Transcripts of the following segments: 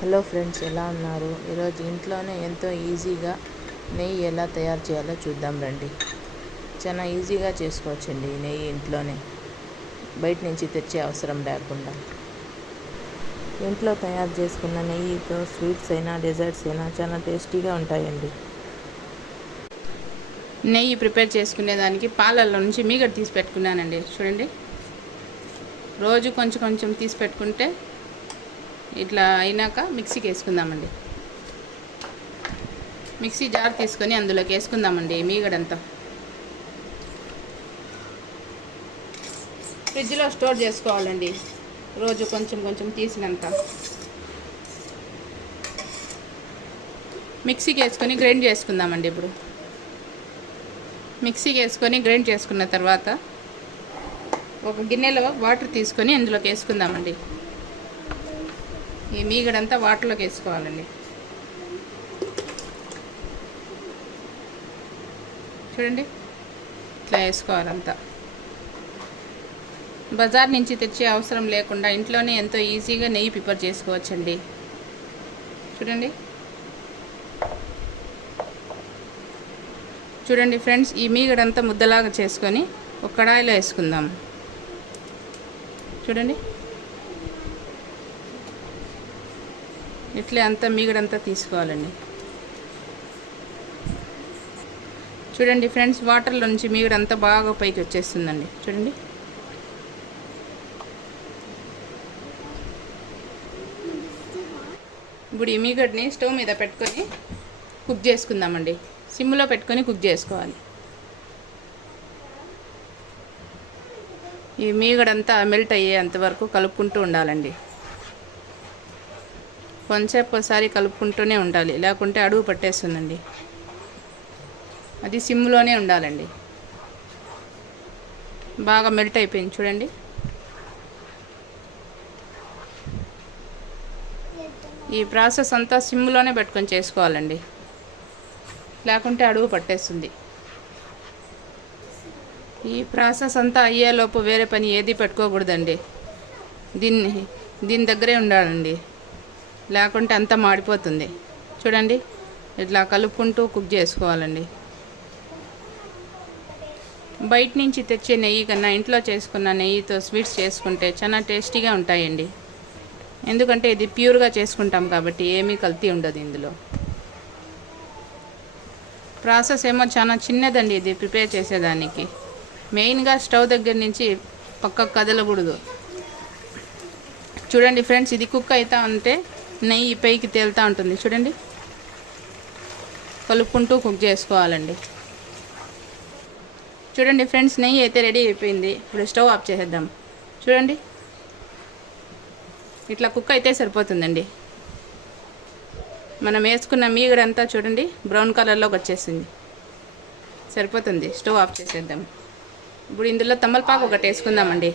Hello friends ఎలా ఉన్నారు? ఈరోజు ఇంట్లోనే ఎంతో ఈజీగా నెయ్యి ఎలా తయారు చేయాలో చూద్దాం రండి. చాలా ఈజీగా చేసుకోవచ్చండి నెయ్యి ఇంట్లోనే. బయట నుంచి తెచ్చే అవసరం లేకుండా. ఇంట్లో తయారు చేసుకున్న నెయ్యితో స్వీట్స్ అయినా డెజర్ట్స్ అయినా చాలా టేస్టీగా ఉంటాయండి. నెయ్యి ప్రిపేర్ చేసుకునేదానికి పాలల్లో నుంచి మీగడ తీసి పెట్టుకున్నానండి. చూడండి. రోజు కొంచెం కొంచెం తీసి పెట్టుకుంటే ఇట్లా అయినాక మిక్సీకి వేసుకుందామండి. మిక్సీ జార్ తీసుకొని అందులోకి వేసుకుందామండి మీగడంతా. ఫ్రిడ్జ్లో స్టోర్ చేసుకోవాలండి. రోజు కొంచెం కొంచెం తీసినంత. మిక్సీకి వేసుకొని గ్రైండ్ చేసుకుందామండి ఇప్పుడు. మిక్సీకి వేసుకొని గ్రైండ్ చేసుకున్న తర్వాత ఒక గిన్నెలో వాటర్ తీసుకొని అందులోకి వేసుకుందామండి. ఈ మీగడంతా వాటర్లోకి వేసుకోవాలండి. చూడండి ఇట్లా వేసుకోవాలంతా. బజార్ నుంచి తెచ్చే అవసరం లేకుండా ఇంట్లోనే ఎంతో ఈజీగా నెయ్యి ప్రిపేర్ చేసుకోవచ్చండి. చూడండి. చూడండి ఫ్రెండ్స్ ఈ మీగడంతా ముద్దలాగా చేసుకొని ఒక కడాయిలో వేసుకుందాం. చూడండి. ఇట్లే అంతా మీగడంతా తీసుకోవాలండి. చూడండి ఫ్రెండ్స్ వాటర్లో నుంచి మీగడంతా బాగా పైకి వచ్చేస్తుందండి. చూడండి. ఇప్పుడు ఈ మీగడ్ని స్టవ్ మీద పెట్టుకొని కుక్ చేసుకుందామండి. సిమ్లో పెట్టుకొని కుక్ చేసుకోవాలి. ఈ మీగడంతా మెల్ట్ అయ్యేంత వరకు కలుపుకుంటూ ఉండాలండి. కొంచెంసేపు ఒకసారి కలుపుకుంటూనే ఉండాలి. లేకుంటే అడుగు పట్టేస్తుందండి. అది సిమ్లోనే ఉండాలండి. బాగా మెల్ట్ అయిపోయింది చూడండి. ఈ ప్రాసెస్ అంతా సిమ్లోనే పెట్టుకొని చేసుకోవాలండి. లేకుంటే అడుగు పట్టేస్తుంది. ఈ ప్రాసెస్ అంతా అయ్యేలోపు వేరే పని ఏది పెట్టుకోకూడదండి. దీన్ని దీని దగ్గరే ఉండాలండి. లేకుంటే అంతా మాడిపోతుంది. చూడండి ఇట్లా కలుపుకుంటూ కుక్ చేసుకోవాలండి. బయట నుంచి తెచ్చే నెయ్యి కన్నా ఇంట్లో చేసుకున్న నెయ్యితో స్వీట్స్ చేసుకుంటే చాలా టేస్టీగా ఉంటాయండి. ఎందుకంటే ఇది ప్యూర్గా చేసుకుంటాం కాబట్టి ఏమీ కల్తీ ఉండదు ఇందులో. ప్రాసెస్ ఏమో చాలా చిన్నదండి ఇది ప్రిపేర్ చేసేదానికి. మెయిన్గా స్టవ్ దగ్గర నుంచి పక్కకు కదలకూడదు. చూడండి ఫ్రెండ్స్ ఇది కుక్ అవుతా ఉంటే నెయ్యి పైకి తేలుతూ ఉంటుంది. చూడండి. కలుపుకుంటూ కుక్ చేసుకోవాలండి. చూడండి ఫ్రెండ్స్ నెయ్యి అయితే రెడీ అయిపోయింది. ఇప్పుడు స్టవ్ ఆఫ్ చేసేద్దాం. చూడండి. ఇట్లా కుక్ అయితే సరిపోతుందండి. మనం వేసుకున్న మీగడంతా చూడండి బ్రౌన్ కలర్లోకి వచ్చేసింది. సరిపోతుంది. స్టవ్ ఆఫ్ చేసేద్దాం. ఇప్పుడు ఇందులో తమలపాకు ఒకటి వేసుకుందామండి.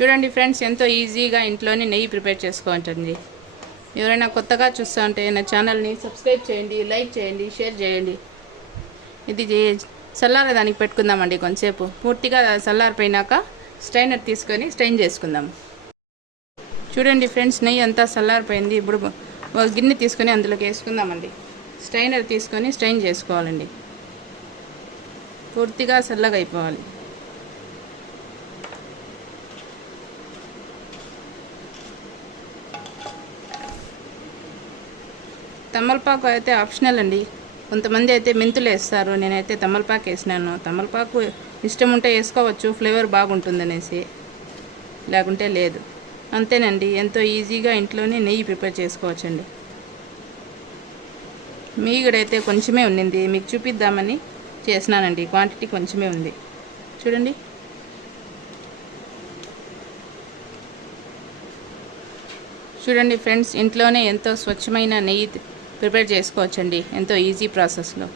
చూడండి ఫ్రెండ్స్ ఎంతో ఈజీగా ఇంట్లోనే నెయ్యి ప్రిపేర్ చేసుకోవచ్చండి ఎవరైనా కొత్తగా చూస్తూ ఉంటే నా ఛానల్ని సబ్స్క్రైబ్ చేయండి లైక్ చేయండి షేర్ చేయండి. ఇది చల్లార దానికి పెట్టుకుందామండి కొంచెంసేపు పూర్తిగా చల్లారిపోయినాక స్ట్రైనర్ తీసుకొని స్ట్రైన్ చేసుకుందాం. చూడండి ఫ్రెండ్స్ నెయ్యి అంతా చల్లారిపోయింది ఇప్పుడు ఒక గిన్నె తీసుకొని అందులోకి వేసుకుందామండి. స్ట్రైనర్ తీసుకొని స్ట్రైన్ చేసుకోవాలండి. పూర్తిగా చల్లగా అయిపోవాలి. తమలపాకు అయితే ఆప్షనల్ అండి. కొంతమంది అయితే మెంతులు వేస్తారు. నేనైతే తమలపాకు వేసినాను. తమలపాకు ఇష్టం ఉంటే వేసుకోవచ్చు. ఫ్లేవర్ బాగుంటుందనేసి. లేకుంటే లేదు. అంతేనండి. ఎంతో ఈజీగా ఇంట్లోనే నెయ్యి ప్రిపేర్ చేసుకోవచ్చండి. మీగడైతే కొంచెమే ఉండింది. మీకు చూపిద్దామని చేసినానండి. క్వాంటిటీ కొంచెమే ఉంది. చూడండి. చూడండి ఫ్రెండ్స్ ఇంట్లోనే ఎంతో స్వచ్ఛమైన నెయ్యి ప్రిపేర్ చేసుకోవచ్చండి. ఎంతో ఈజీ ప్రాసెస్లో.